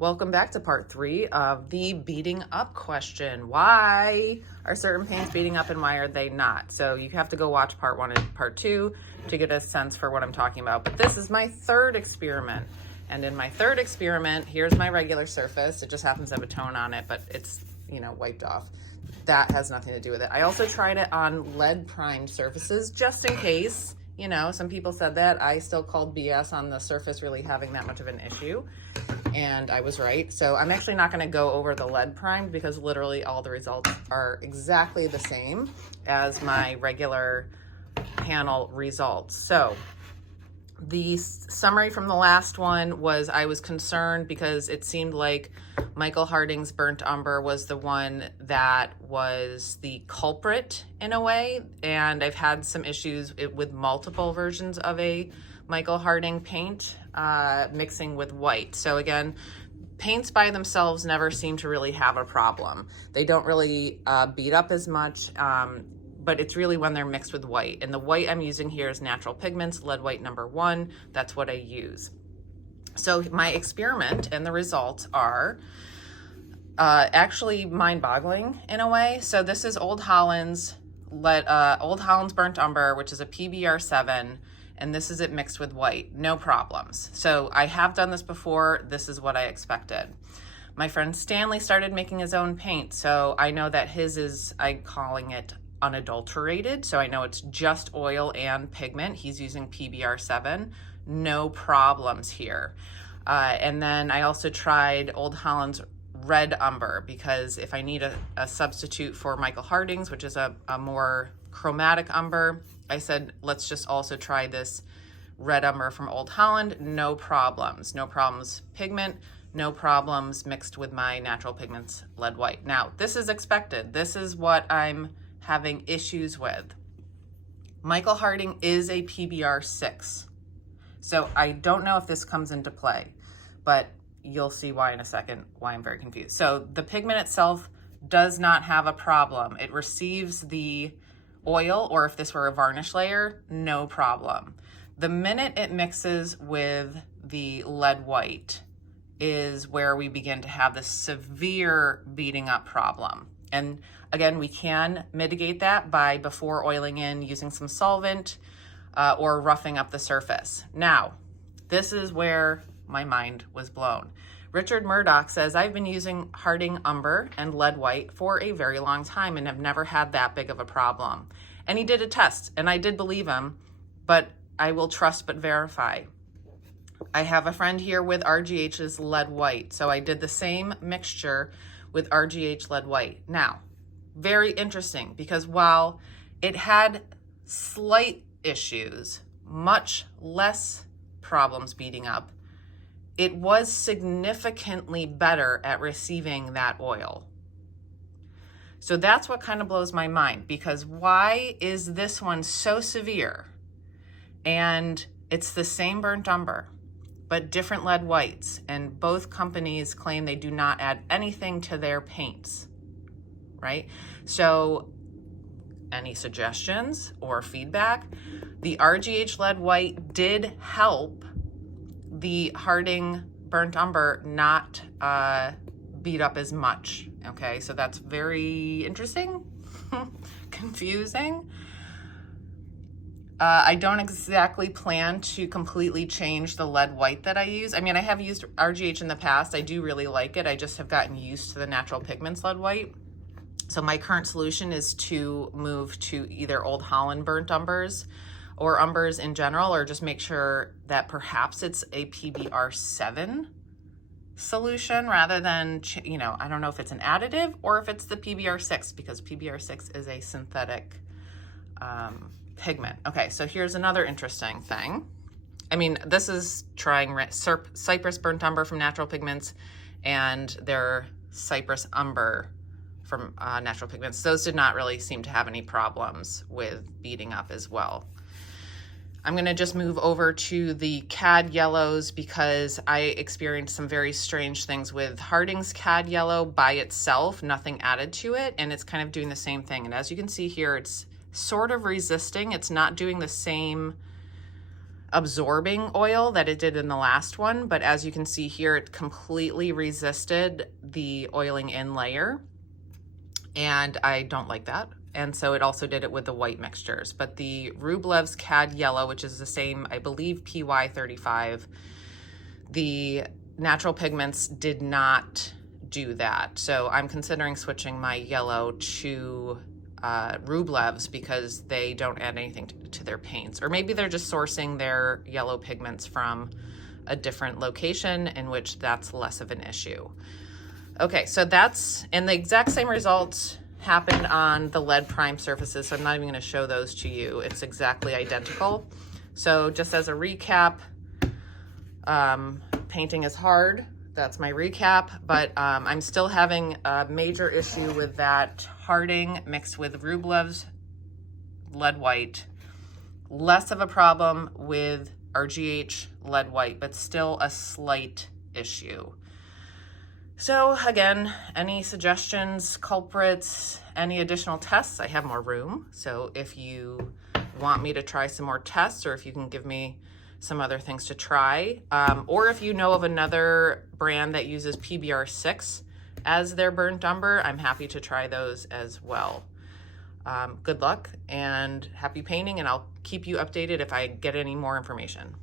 Welcome back to part 3 of the beading up question. Why are certain paints beading up and why are they not? So you have to go watch part 1 and part 2 to get a sense for what I'm talking about. But this is my third experiment. And in my third experiment, here's my regular surface. It just happens to have a tone on it, but it's, wiped off. That has nothing to do with it. I also tried it on lead primed surfaces just in case. Some people said that. I still called BS on the surface really having that much of an issue. And I was right. So I'm actually not going to go over the lead primed because literally all the results are exactly the same as my regular panel results. So the summary from the last one was I was concerned because it seemed like Michael Harding's burnt umber was the one that was the culprit in a way. And I've had some issues with multiple versions of a Michael Harding paint mixing with white. So again, paints by themselves never seem to really have a problem. They don't really beat up as much, but it's really when they're mixed with white. And the white I'm using here is Natural Pigments, lead white number 1. That's what I use. So my experiment and the results are actually mind-boggling in a way. So this is Old Holland's burnt umber, which is a PBR 7. And this is it mixed with white, no problems. So I have done this before. This is what I expected. My friend Stanley started making his own paint. So I know that his is, I'm calling it unadulterated. So I know it's just oil and pigment. He's using PBR 7, no problems here. And then I also tried Old Holland's red umber because if I need a substitute for Michael Harding's, which is a more chromatic umber, I said, let's just also try this red umber from Old Holland. No problems. No problems pigment, no problems mixed with my Natural Pigments lead white. Now, this is expected. This is what I'm having issues with. Michael Harding is a PBR 6. So I don't know if this comes into play, but you'll see why in a second, why I'm very confused. So the pigment itself does not have a problem. It receives the oil, or if this were a varnish layer, no problem. The minute it mixes with the lead white is where we begin to have this severe beating up problem. And again, we can mitigate that by before oiling in using some solvent or roughing up the surface. Now, this is where my mind was blown. Richard Murdoch says, I've been using Harding umber and lead white for a very long time and have never had that big of a problem. And he did a test, and I did believe him, but I will trust but verify. I have a friend here with RGH's lead white, so I did the same mixture with RGH lead white. Now, very interesting, because while it had slight issues, much less problems beating up, it was significantly better at receiving that oil. So that's what kind of blows my mind, because why is this one so severe? And it's the same burnt umber, but different lead whites. And both companies claim they do not add anything to their paints, right? So any suggestions or feedback? The RGH lead white did help the Harding burnt umber not beat up as much. Okay, so that's very interesting, confusing. I don't exactly plan to completely change the lead white that I use. I mean, I have used RGH in the past. I do really like it. I just have gotten used to the Natural Pigments lead white. So my current solution is to move to either Old Holland burnt umbers or umbers in general, or just make sure that perhaps it's a PBR 7 solution rather than, I don't know if it's an additive or if it's the PBR 6, because PBR 6 is a synthetic pigment. Okay, so here's another interesting thing. I mean, this is trying Cypress burnt umber from Natural Pigments and their Cypress umber from Natural Pigments. Those did not really seem to have any problems with beating up as well. I'm gonna just move over to the cad yellows because I experienced some very strange things with Harding's cad yellow by itself, nothing added to it, and it's kind of doing the same thing. And as you can see here, it's sort of resisting. It's not doing the same absorbing oil that it did in the last one, but as you can see here, it completely resisted the oiling in layer, and I don't like that. And so it also did it with the white mixtures. But the Rublev's Cad Yellow, which is the same, I believe, PY35, the natural pigments did not do that. So I'm considering switching my yellow to Rublev's because they don't add anything to their paints. Or maybe they're just sourcing their yellow pigments from a different location in which that's less of an issue. Okay, so that's, and the exact same results happened on the lead prime surfaces, so I'm not even going to show those to you. It's exactly identical. So just as a recap, painting is hard. That's my recap, but I'm still having a major issue with that Harding mixed with Rublev's lead white. Less of a problem with RGH lead white, but still a slight issue. So again, any suggestions, culprits, any additional tests? I have more room. So if you want me to try some more tests, or if you can give me some other things to try, or if you know of another brand that uses PBR 6 as their burnt umber, I'm happy to try those as well. Good luck and happy painting, and I'll keep you updated if I get any more information.